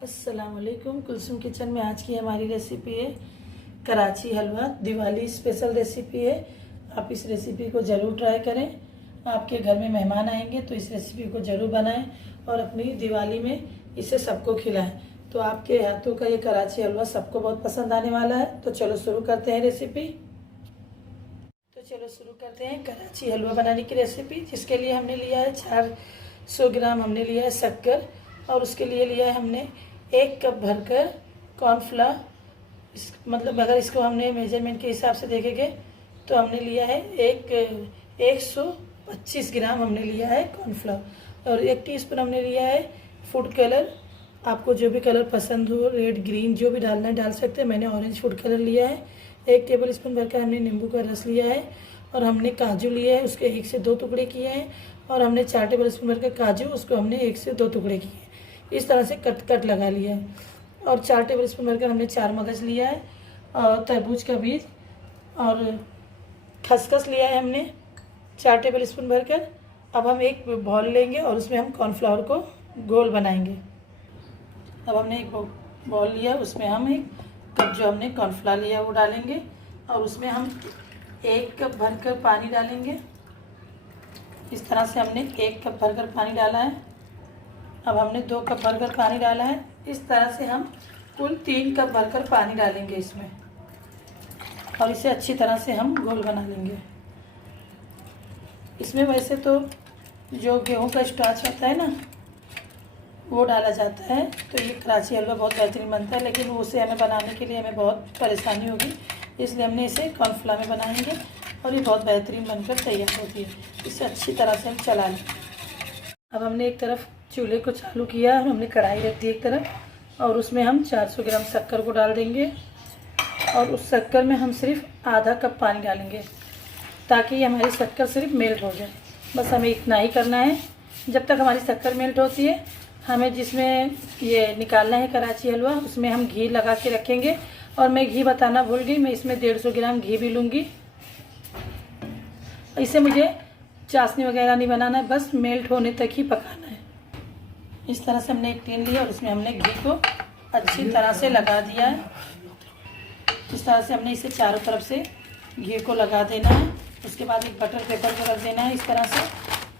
अस्सलाम वालेकुम। कुलसुम किचन में आज की हमारी रेसिपी है कराची हलवा। दिवाली स्पेशल रेसिपी है। आप इस रेसिपी को ज़रूर ट्राई करें। आपके घर में मेहमान आएंगे तो इस रेसिपी को ज़रूर बनाएं और अपनी दिवाली में इसे सबको खिलाएं। तो आपके हाथों का ये कराची हलवा सबको बहुत पसंद आने वाला है। तो चलो शुरू करते हैं रेसिपी। तो चलो शुरू करते हैं कराची हलवा बनाने की रेसिपी। जिसके लिए हमने लिया है 400 ग्राम हमने लिया है शक्कर, और उसके लिए लिया है हमने 1 कप भरकर कॉर्नफ्लावर। मतलब अगर इसको हमने मेजरमेंट के हिसाब से देखेंगे तो हमने लिया है 125 ग्राम हमने लिया है कॉर्नफ्लावर, और 1 टीस्पून हमने लिया है फूड कलर। आपको जो भी कलर पसंद हो, रेड ग्रीन जो भी डालना है डाल सकते हैं। मैंने ऑरेंज फूड कलर लिया है। 1 टेबल स्पून भरकर हमने नींबू का रस लिया है, और हमने काजू लिए है, उसके 1 से 2 टुकड़े किए हैं। और हमने 4 टेबल स्पून भरकर काजू, उसको हमने 1 से 2 टुकड़े किए हैं। इस तरह से कट लगा लिया है। और 4 टेबल स्पून भरकर हमने 4 मगज लिया है, और तरबूज का बीज और खसखस लिया है हमने 4 टेबल स्पून भरकर। अब हम एक बॉल लेंगे और उसमें हम कॉर्नफ्लावर को गोल बनाएंगे। अब हमने एक बॉल लिया, उसमें हम 1 कप जो हमने कॉर्नफ्लावर लिया वो डालेंगे, और उसमें हम 1 कप भरकर पानी डालेंगे। इस तरह से हमने 1 कप भरकर पानी डाला है। अब हमने 2 कप भरकर पानी डाला है। इस तरह से हम कुल 3 कप भरकर पानी डालेंगे इसमें, और इसे अच्छी तरह से हम घोल बना लेंगे। इसमें वैसे तो जो गेहूं का स्टार्च होता है ना, वो डाला जाता है, तो ये कराची हलवा बहुत बेहतरीन बनता है। लेकिन उसे हमें बनाने के लिए हमें बहुत परेशानी होगी, इसलिए हमने इसे कॉर्नफ्लावर में बनाएंगे, और ये बहुत बेहतरीन बनकर तैयार होती है। इसे अच्छी तरह से हम चला लें। अब हमने एक तरफ चूल्हे को चालू किया और हमने कढ़ाई रख दी एक तरफ, और उसमें हम 400 ग्राम शक्कर को डाल देंगे, और उस शक्कर में हम सिर्फ आधा कप पानी डालेंगे, ताकि ये हमारी शक्कर सिर्फ मेल्ट हो जाए। बस हमें इतना ही करना है। जब तक हमारी शक्कर मेल्ट होती है, हमें जिसमें ये निकालना है कराची हलवा, उसमें हम घी लगा के रखेंगे। और मैं घी बताना भूल गई, मैं इसमें 150 ग्राम घी भी लूँगी। इसे मुझे चाशनी वगैरह नहीं बनाना है, बस मेल्ट होने तक ही पकाना है। इस तरह से हमने एक टिन लिया और उसमें हमने घी को अच्छी तरह से लगा दिया है। इस तरह से हमने इसे चारों तरफ से घी को लगा देना है। उसके बाद एक बटर पेपर को रख देना है इस तरह से,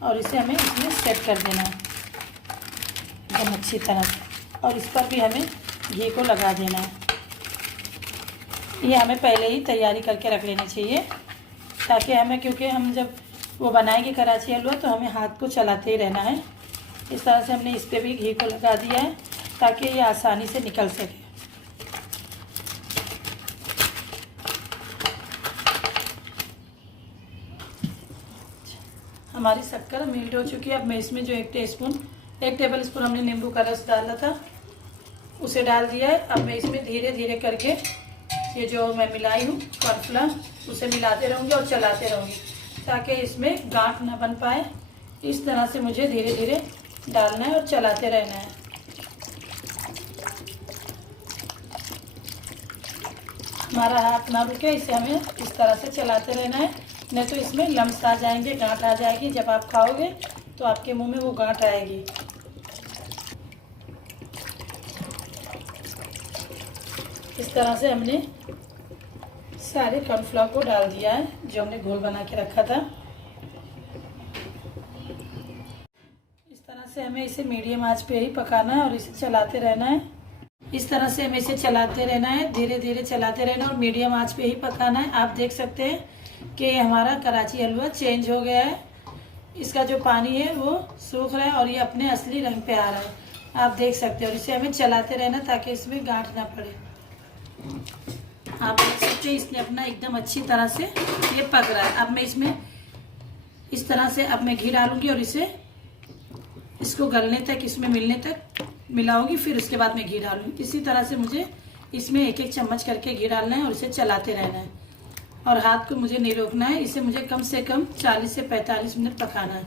और इसे हमें इसमें सेट कर देना है एकदम अच्छी तरह से, और इस पर भी हमें घी को लगा देना है। ये हमें पहले ही तैयारी करके रख लेनी चाहिए, ताकि हमें, क्योंकि हम जब वो बनाएंगे कराची हलवा तो हमें हाथ को चलाते ही रहना है। इस तरह से हमने इस पर भी घी को लगा दिया है, ताकि ये आसानी से निकल सके। हमारी शक्कर मेल्ट हो चुकी है। अब मैं इसमें जो 1 टेबल स्पून हमने नींबू का रस डाला था उसे डाल दिया है। अब मैं इसमें धीरे धीरे करके ये जो मैं मिलाई हूँ कॉर्नफ्लावर, उसे मिलाते रहूँगी और चलाते रहूँगी, ताकि इसमें गांठ ना बन पाए। इस तरह से मुझे धीरे धीरे डालना है और चलाते रहना है। हमारा हाथ ना रुके, इसे हमें इस तरह से चलाते रहना है, नहीं तो इसमें लम्स आ जाएंगे, गांठ आ जाएगी। जब आप खाओगे तो आपके मुंह में वो गांठ आएगी। इस तरह से हमने सारे कॉर्नफ्लावर को डाल दिया है जो हमने घोल बना के रखा था। इस तरह से हमें इसे मीडियम आंच पे ही पकाना है और इसे चलाते रहना है। इस तरह से हमें इसे चलाते रहना है, धीरे धीरे चलाते रहना और मीडियम आंच पे ही पकाना है। आप देख सकते हैं कि हमारा कराची हलवा चेंज हो गया है। इसका जो पानी है वो सूख रहा है और ये अपने असली रंग पे आ रहा है, आप देख सकते हैं। और इसे हमें चलाते रहना ताकि इसमें गांठ ना पड़े। आप देख सकते हैं इसने अपना एकदम अच्छी तरह से ये पक रहा है। अब मैं इसमें इस तरह से अब मैं घी डालूंगी और इसको गलने तक, इसमें मिलने तक मिलाऊंगी, फिर उसके बाद मैं घी डालूंगी। इसी तरह से मुझे इसमें 1-1 चम्मच करके घी डालना है और इसे चलाते रहना है, और हाथ को मुझे नहीं रोकना है। इसे मुझे कम से कम 40 से 45 मिनट पकाना है,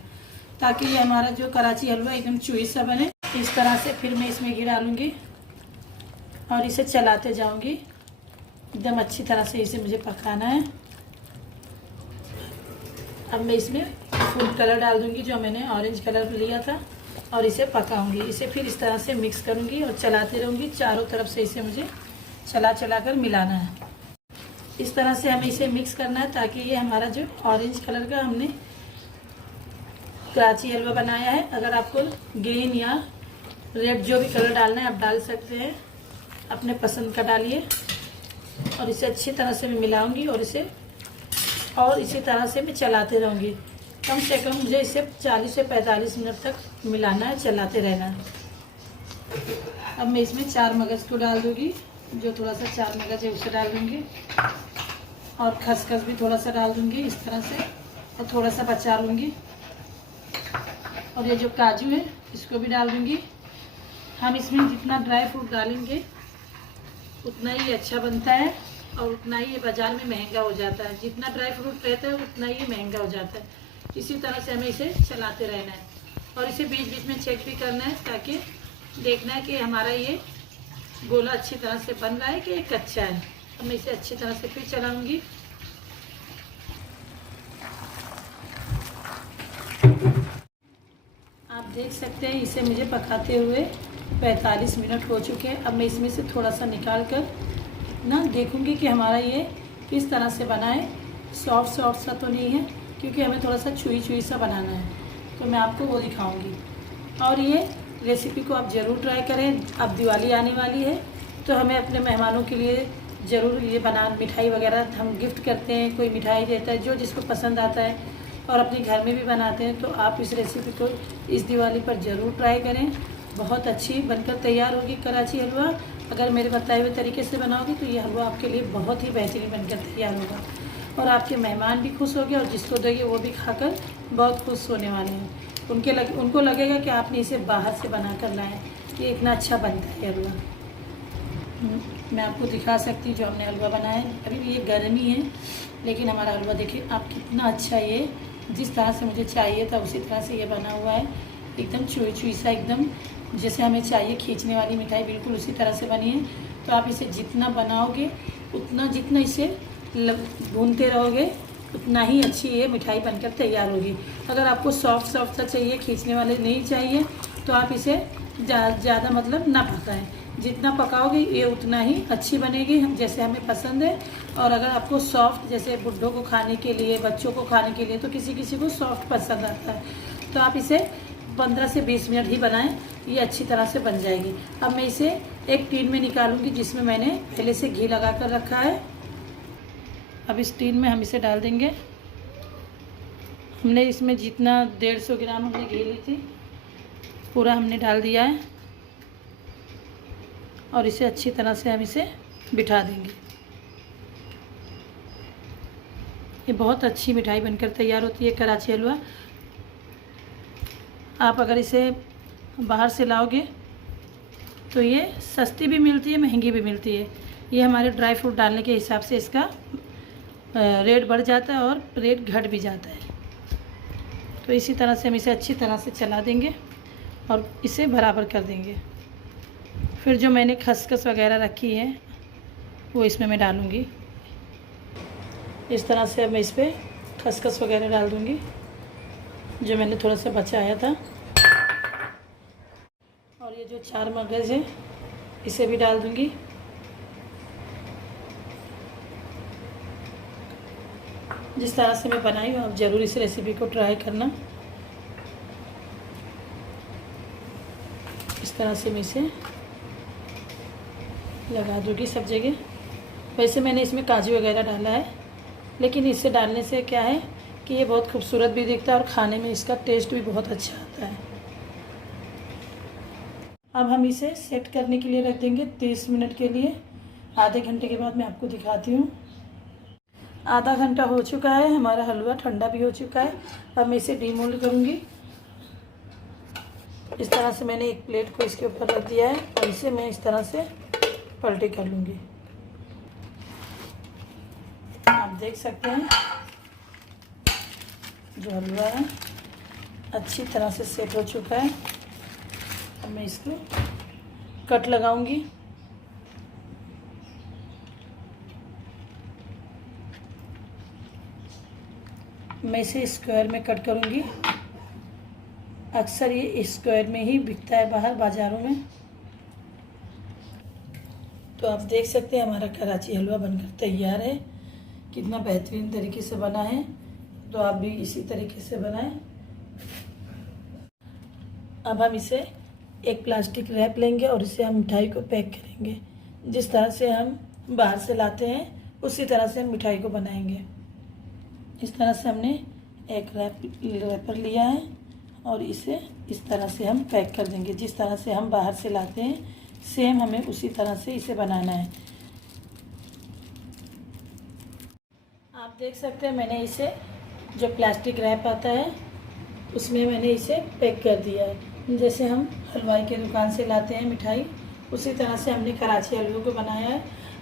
ताकि ये हमारा जो कराची हलवा एकदम चुई सा बने। इस तरह से फिर मैं इसमें घी डालूंगी और इसे चलाते जाऊंगी एकदम अच्छी तरह से। इसे मुझे पकाना है। अब मैं इसमें फूड कलर डाल दूंगी, जो मैंने ऑरेंज कलर लिया था, और इसे पकाऊंगी। इसे फिर इस तरह से मिक्स करूंगी और चलाती रहूंगी। चारों तरफ से इसे मुझे चला चला कर मिलाना है। इस तरह से हमें इसे मिक्स करना है ताकि ये हमारा जो ऑरेंज कलर का हमने कराची हलवा बनाया है, अगर आपको ग्रीन या रेड जो भी कलर डालना है आप डाल सकते हैं, अपने पसंद का डालिए। और इसे अच्छी तरह से मैं मिलाऊंगी और इसी तरह से मैं चलाते रहूंगी। कम से कम मुझे इसे 40 से 45 मिनट तक मिलाना है, चलाते रहना है। अब मैं इसमें 4 मगज को डाल दूंगी, जो थोड़ा सा 4 मगज है उसे डाल दूंगी, और खसखस भी थोड़ा सा डाल दूंगी इस तरह से, और थोड़ा सा बचा लूँगी। और ये जो काजू है इसको भी डाल दूंगी। हम इसमें जितना ड्राई फ्रूट डालेंगे उतना ही अच्छा बनता है और उतना ही ये बाज़ार में महंगा हो जाता है। जितना ड्राई फ्रूट रहता है उतना ही महंगा हो जाता है। इसी तरह से हमें इसे चलाते रहना है और इसे बीच बीच में चेक भी करना है, ताकि देखना है कि हमारा ये गोला अच्छी तरह से बन रहा है कि कच्चा है। अब मैं इसे अच्छी तरह से फिर चलाऊंगी। आप देख सकते हैं इसे मुझे पकाते हुए 45 मिनट हो चुके हैं। अब मैं इसमें से थोड़ा सा निकाल कर ना देखूंगी कि हमारा ये किस तरह से बना है। सॉफ्ट सा तो नहीं है, क्योंकि हमें थोड़ा सा चुई सा बनाना है, तो मैं आपको वो दिखाऊंगी। और ये रेसिपी को आप ज़रूर ट्राई करें। अब दिवाली आने वाली है तो हमें अपने मेहमानों के लिए ज़रूर ये मिठाई वगैरह हम गिफ्ट करते हैं। कोई मिठाई देता है जो जिसको पसंद आता है, और अपने घर में भी बनाते हैं। तो आप इस रेसिपी को इस दिवाली पर ज़रूर ट्राई करें। बहुत अच्छी बनकर तैयार होगी कराची हलवा। अगर मेरे बताए हुए तरीके से बनाओगे तो ये हलवा आपके लिए बहुत ही बेहतरीन बनकर तैयार होगा, और आपके मेहमान भी खुश होंगे, और जिसको दोगे वो भी खाकर बहुत खुश होने वाले हैं। उनको लगेगा कि आपने इसे बाहर से बना कर लाए, ये इतना अच्छा बनता है हलवा। मैं आपको दिखा सकती हूँ जो हमने हलवा बनाया है। अभी भी ये गर्मी है, लेकिन हमारा हलवा देखिए आप कितना अच्छा, ये जिस तरह से मुझे चाहिए था उसी तरह से ये बना हुआ है। एकदम चुई सा, एकदम जैसे हमें चाहिए खींचने वाली मिठाई, बिल्कुल उसी तरह से बनी है। तो आप इसे जितना बनाओगे जितना इसे भूनते रहोगे उतना ही अच्छी ये मिठाई बनकर तैयार होगी। अगर आपको सॉफ्ट सा चाहिए, खींचने वाले नहीं चाहिए, तो आप इसे ज़्यादा मतलब ना पकाएं। जितना पकाओगे ये उतना ही अच्छी बनेगी, जैसे हमें पसंद है। और अगर आपको सॉफ्ट, जैसे बुड्ढों को खाने के लिए, बच्चों को खाने के लिए, तो किसी को सॉफ्ट पसंद आता है, तो आप इसे 15 से 20 मिनट ही बनाएं, ये अच्छी तरह से बन जाएगी। अब मैं इसे एक टीन में निकालूंगी जिसमें मैंने पहले से घी लगा कर रखा है। अब इस टीन में हम इसे डाल देंगे। हमने इसमें जितना 150 ग्राम हमने घी ली थी पूरा हमने डाल दिया है, और इसे अच्छी तरह से हम इसे बिठा देंगे। ये बहुत अच्छी मिठाई बनकर तैयार होती है कराची हलवा। आप अगर इसे बाहर से लाओगे तो ये सस्ती भी मिलती है, महंगी भी मिलती है। ये हमारे ड्राई फ्रूट डालने के हिसाब से इसका रेट बढ़ जाता है और रेट घट भी जाता है। तो इसी तरह से हम इसे अच्छी तरह से चला देंगे और इसे बराबर कर देंगे। फिर जो मैंने खसखस वगैरह रखी है वो इसमें मैं डालूँगी। इस तरह से अब मैं इस पर खसखस वगैरह डाल दूँगी जो मैंने थोड़ा सा बचाया था। और ये जो 4 मगज़ है इसे भी डाल दूँगी। जिस तरह से मैं बनाई हूँ आप ज़रूर इस रेसिपी को ट्राई करना। इस तरह से मैं इसे लगा दूँगी सब जगह। वैसे मैंने इसमें काजू वगैरह डाला है, लेकिन इसे डालने से क्या है कि ये बहुत खूबसूरत भी दिखता है और खाने में इसका टेस्ट भी बहुत अच्छा आता है। अब हम इसे सेट करने के लिए रख देंगे 30 मिनट के लिए। आधे घंटे के बाद मैं आपको दिखाती हूँ। आधा घंटा हो चुका है, हमारा हलवा ठंडा भी हो चुका है। अब मैं इसे डीमोल्ड करूँगी। इस तरह से मैंने एक प्लेट को इसके ऊपर रख दिया है और इसे मैं इस तरह से पलटी कर लूँगी। आप देख सकते हैं जो हलवा है अच्छी तरह से सेट हो चुका है। अब मैं इसको कट लगाऊंगी। मैं इसे स्क्वायर में कट करूंगी। अक्सर ये स्क्वायर में ही बिकता है बाहर बाज़ारों में। तो आप देख सकते हैं हमारा कराची हलवा बनकर तैयार है, कितना बेहतरीन तरीके से बना है। तो आप भी इसी तरीके से बनाएं। अब हम इसे एक प्लास्टिक रैप लेंगे और इसे हम मिठाई को पैक करेंगे। जिस तरह से हम बाहर से लाते हैं उसी तरह से हम मिठाई को बनाएंगे। इस तरह से हमने एक रैपर लिया है और इसे इस तरह से हम पैक कर देंगे। जिस तरह से हम बाहर से लाते हैं सेम हमें उसी तरह से इसे बनाना है। आप देख सकते हैं मैंने इसे जो प्लास्टिक रैप आता है उसमें मैंने इसे पैक कर दिया है। जैसे हम हलवाई के दुकान से लाते हैं मिठाई उसी तरह से हमने कराची हलवे को बनाया है।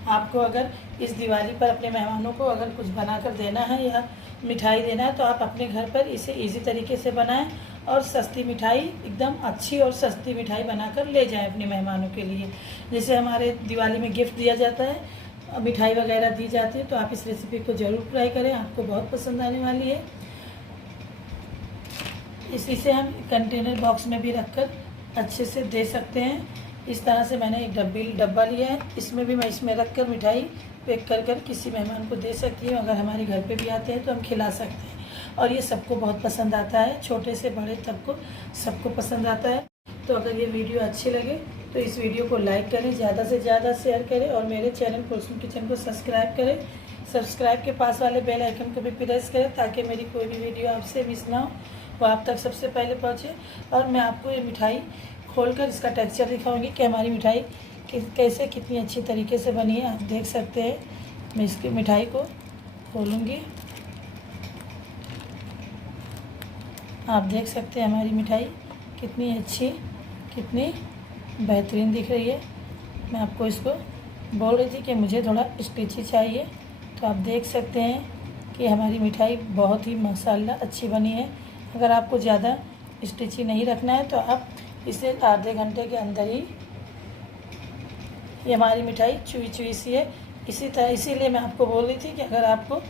आपको अगर इस दिवाली पर अपने मेहमानों को अगर कुछ बनाकर देना है या मिठाई देना है तो आप अपने घर पर इसे इजी तरीके से बनाएं और सस्ती मिठाई, एकदम अच्छी और सस्ती मिठाई बनाकर ले जाएं अपने मेहमानों के लिए। जैसे हमारे दिवाली में गिफ्ट दिया जाता है, मिठाई वगैरह दी जाती है, तो आप इस रेसिपी को ज़रूर ट्राई करें, आपको बहुत पसंद आने वाली है। इसे हम कंटेनर बॉक्स में भी रखकर अच्छे से दे सकते हैं। इस तरह से मैंने एक डब्बा लिया है, इसमें भी मैं इसमें रखकर मिठाई पैक कर किसी मेहमान को दे सकती हूँ। अगर हमारे घर पे भी आते हैं तो हम खिला सकते हैं और ये सबको बहुत पसंद आता है, छोटे से बड़े तक को सबको पसंद आता है। तो अगर ये वीडियो अच्छी लगे तो इस वीडियो को लाइक करें, ज़्यादा से ज़्यादा शेयर करें और मेरे चैनल कुलसुम किचन को सब्सक्राइब करें। सब्सक्राइब के पास वाले बेल आइकन को भी प्रेस करें ताकि मेरी कोई भी वीडियो आपसे मिस ना हो, वो आप तक सबसे पहले पहुँचे। और मैं आपको ये मिठाई खोलकर इसका टेक्सचर दिखाऊंगी कि हमारी मिठाई कैसे कितनी अच्छी तरीके से बनी है। आप देख सकते हैं, मैं इसकी मिठाई को खोलूँगी। आप देख सकते हैं हमारी मिठाई कितनी अच्छी, कितनी बेहतरीन दिख रही है। मैं आपको इसको बोल रही थी कि मुझे थोड़ा स्टिची चाहिए, तो आप देख सकते हैं कि हमारी मिठाई बहुत ही माशाल्लाह अच्छी बनी है। अगर आपको ज़्यादा स्टिची नहीं रखना है तो आप इसे आधे घंटे के अंदर ही, ये हमारी मिठाई चुई सी है। इसीलिए मैं आपको बोल रही थी कि अगर आपको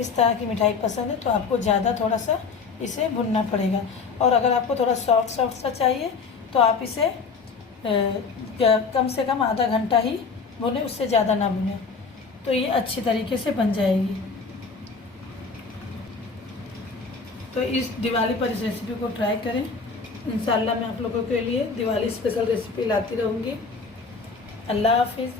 इस तरह की मिठाई पसंद है तो आपको ज़्यादा थोड़ा सा इसे भुनना पड़ेगा। और अगर आपको थोड़ा सॉफ्ट सा चाहिए तो आप इसे कम से कम आधा घंटा ही भुने, उससे ज़्यादा ना भुने, तो ये अच्छी तरीके से बन जाएगी। तो इस दिवाली पर इस रेसिपी को ट्राई करें। इंशाल्लाह मैं आप लोगों के लिए दिवाली स्पेशल रेसिपी लाती रहूँगी। अल्लाह हाफिज़।